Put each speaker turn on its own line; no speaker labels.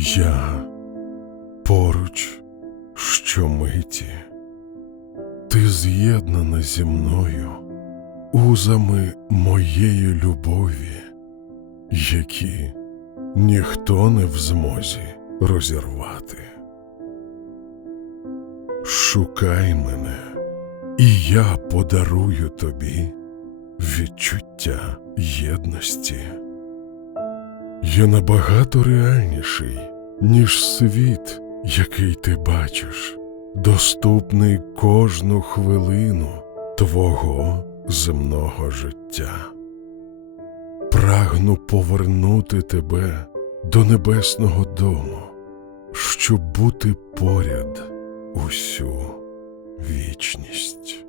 Я поруч щомиті, ти з'єднана зі мною узами моєї любові, які ніхто не в змозі розірвати. Шукай мене, і я подарую тобі відчуття єдності. Я набагато реальніший, ніж світ, який ти бачиш, доступний кожну хвилину твого земного життя. Прагну повернути тебе до небесного дому, щоб бути поряд усю вічність.